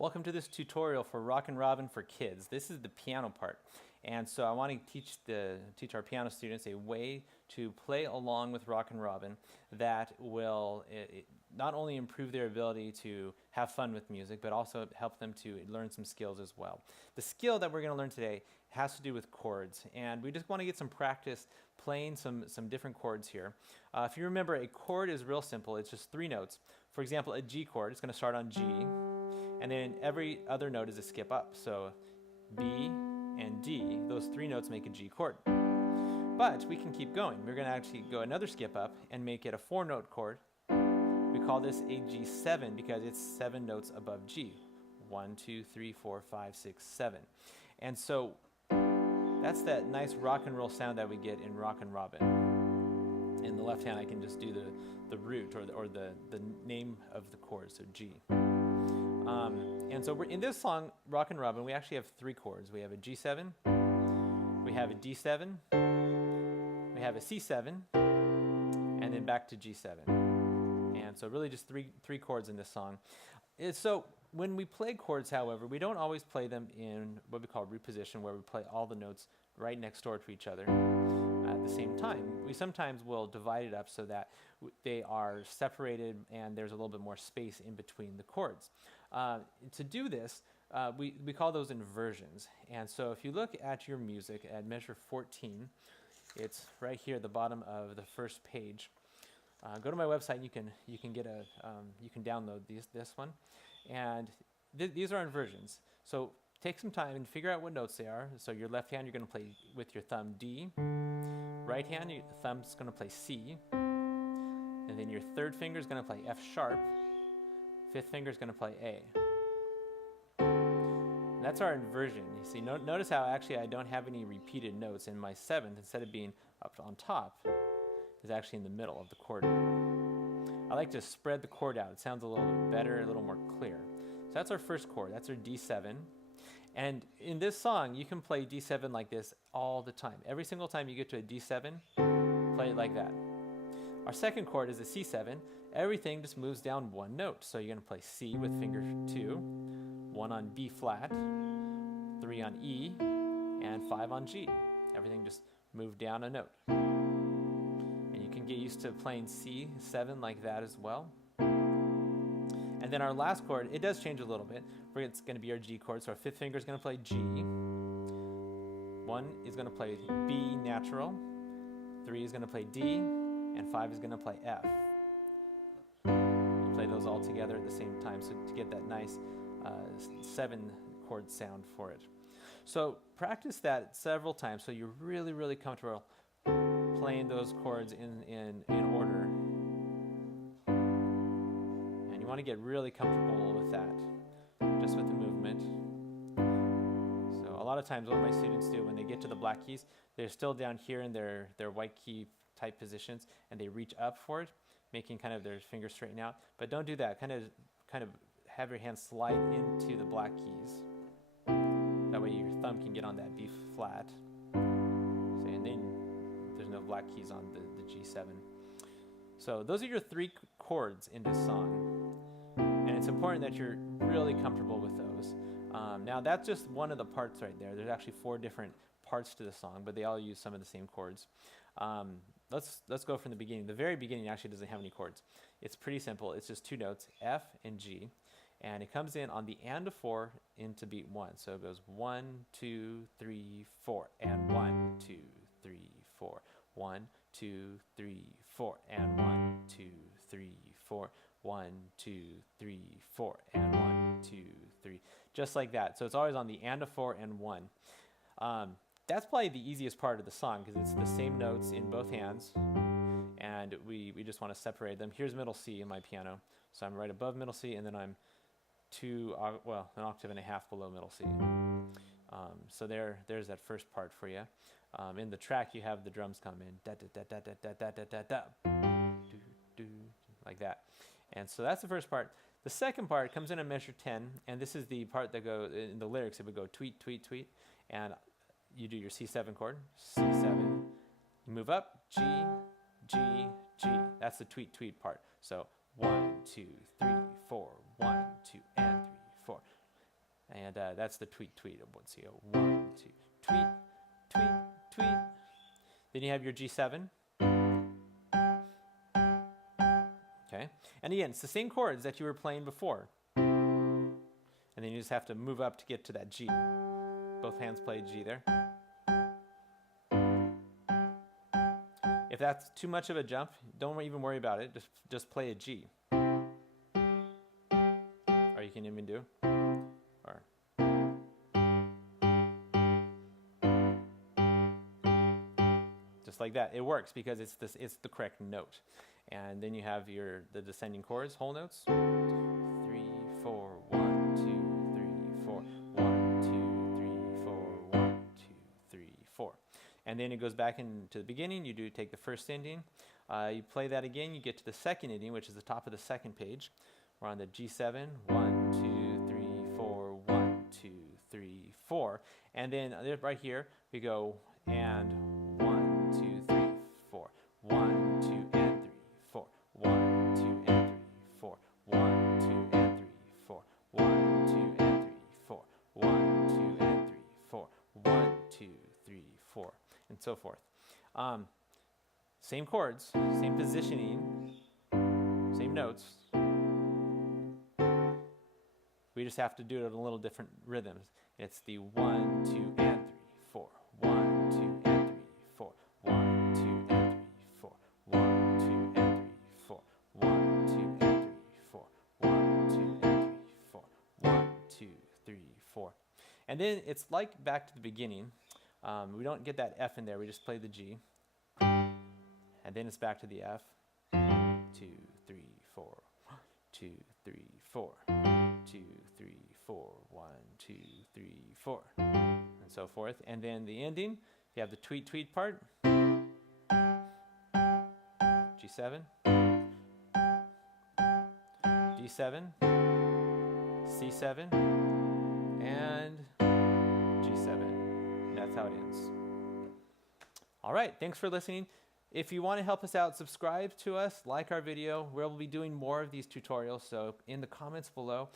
Welcome to this tutorial for Rockin' Robin for kids. This is the piano part. And so I want to teach our piano students a way to play along with Rockin' Robin that will not only improve their ability to have fun with music, but also help them to learn some skills as well. The skill that we're going to learn today has to do with chords, and we just want to get some practice playing some different chords here. If you remember, a chord is real simple. It's just 3 notes. For example, a G chord is going to start on G, and then every other note is a skip up. So B and D, those 3 notes make a G chord. But we can keep going. We're going to actually go another skip up and make it a 4-note chord. We call this a G7 because it's 7 notes above G. 1, 2, 3, 4, 5, 6, 7. And so that's that nice rock and roll sound that we get in Rockin' Robin. In the left hand I can just do the root or the name of the chord, so G. And so in this song, Rockin' Robin, we actually have 3 chords. We have a G7, we have a D7, we have a C7, and then back to G7. And so really just three chords in this song. So when we play chords, however, we don't always play them in what we call root position, where we play all the notes right next door to each other at the same time. We sometimes will divide it up so that they are separated and there's a little bit more space in between the chords. To do this, we call those inversions. And so if you look at your music at measure 14, it's right here at the bottom of the first page. Go to my website and you can download this one, and these are inversions. So take some time and figure out what notes they are. So your left hand, you're going to play with your thumb D. Right hand, your thumb's going to play C, and then your third finger is going to play F sharp. Fifth finger is going to play A. And that's our inversion. You see, notice how actually I don't have any repeated notes, and my 7th, instead of being up on top, is actually in the middle of the chord. I like to spread the chord out. It sounds a little bit better, a little more clear. So that's our first chord. That's our D7. And in this song, you can play D7 like this all the time. Every single time you get to a D7, play it like that. Our second chord is a C7. Everything just moves down 1 note. So you're going to play C with finger 2, 1 on B flat, 3 on E, and 5 on G. Everything just moved down a note. And you can get used to playing C7 like that as well. And then our last chord, it does change a little bit. It's going to be our G chord. So our 5th finger is going to play G. 1 is going to play B natural. 3 is going to play D. And 5 is going to play F. You play those all together at the same time, so to get that nice 7-chord sound for it. So practice that several times so you're really, really comfortable playing those chords in order. And you want to get really comfortable with that, just with the movement. So a lot of times what my students do when they get to the black keys, they're still down here in their white key type positions, and they reach up for it, making kind of their fingers straighten out. But don't do that. Kind of have your hand slide into the black keys. That way your thumb can get on that B flat. And then there's no black keys on the G7. So those are your 3 chords in this song. And it's important that you're really comfortable with those. Now that's just one of the parts right there. There's actually 4 different parts to the song, but they all use some of the same chords. Let's go from the beginning. The very beginning actually doesn't have any chords. It's pretty simple. It's just 2 notes, F and G, and it comes in on the and of 4 into beat 1. So it goes 1, 2, 3, 4, and 1, 2, 3, 4, 1, 2, 3, 4, and 1, 2, 3, 4, 1, 2, 3, 4, and 1, 2, 3, just like that. So it's always on the and of 4 and 1. That's probably the easiest part of the song because it's the same notes in both hands, and we just want to separate them. Here's middle C in my piano, so I'm right above middle C, and then I'm an octave and a half below middle C. So there's that first part for you. In the track, you have the drums come in, da da da da da da da da da, do do, like that. And so that's the first part. The second part comes in a measure 10, and this is the part that goes in the lyrics. It would go tweet, tweet, tweet, and you do your C7 chord, C7, you move up, G, G, G. That's the tweet, tweet part. So 1, 2, 3, 4, 1, 2, and 3, 4. And that's the tweet, tweet. Let's see, 1, 2, tweet, tweet, tweet. Then you have your G7. Okay, and again, it's the same chords that you were playing before. And then you just have to move up to get to that G. Both hands play G there. If that's too much of a jump, don't even worry about it. Just play a G. Or you can even do. Or. Just like that. It works because it's the correct note. And then you have the descending chords, whole notes. 3, 4, 1, 2, 3, 4, 1, 2, 3, 4, 1, 2, 3, 4. And then it goes back into the beginning. You take the first ending. You play that again. You get to the second ending, which is the top of the second page. We're on the G7. 1, 2, 3, 4, 1, 2, 3, 4. And then right here, we go and 1, 2, 3, 4. 1, 2, and 3, 4. 1, 2, and 3, 4. 1, 2, and 3, 4. 1, 2, and 3, 4. 1, 2, and 3, 4. 1, 2, 3, 4. And so forth. Same chords, same positioning, same notes. We just have to do it in a little different rhythms. It's the 1, 2, and 3, 4. 1, 2, and 3, 4. 1, 2, and 3, 4. 1, 2, and 3, 4. 1, 2, and 3, 4. 1, 2, and 3, 4. 1, 2, 3, 4. And then it's like back to the beginning. We don't get that F in there. We just play the G. And then it's back to the F. 2, 3, 4. 2, 3, 4. 2, 3, 4. 1, 2, 3, 4. And so forth. And then the ending, you have the tweet, tweet part. G7. D7. C7. And G7. That's how it ends. All right, thanks for listening. If you want to help us out, subscribe to us, like our video. We'll be doing more of these tutorials, so in the comments below,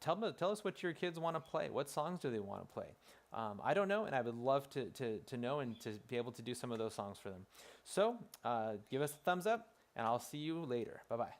tell us what your kids want to play. What songs do they want to play? I don't know, and I would love to know and to be able to do some of those songs for them. So give us a thumbs up, and I'll see you later. Bye-bye.